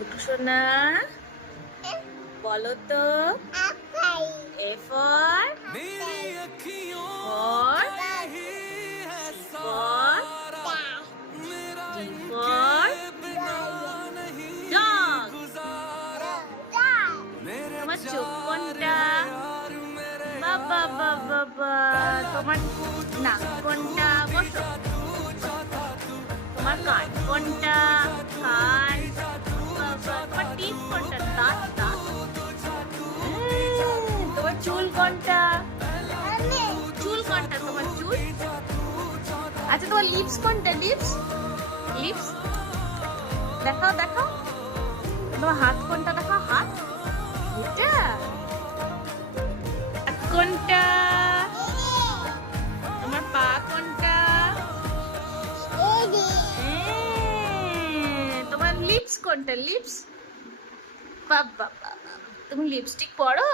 দুটো সোনা বলো তো। A for for D for dog. তোমার চোখ কোনটা? বাবা বাবা বাবা। তোমার নাক কোনটা? বসো। তোমার কান কোনটা? কান। বাবা তোমার টিপ কোনটা? দাঁত দাঁত। তোমার চুল কোনটা? চুল কোনটা তোমার চুল? আচ্ছা তোমার লিপস কোনটা? লিপস লিপস দেখাও দেখাও। তোমার হাত কোনটা? দেখাও হাত। এটা কোনটা? তোমার পা কোনটা? তোমার লিপস কোনটা? লিপস। বাবা বাবা তুমি লিপস্টিক পরো?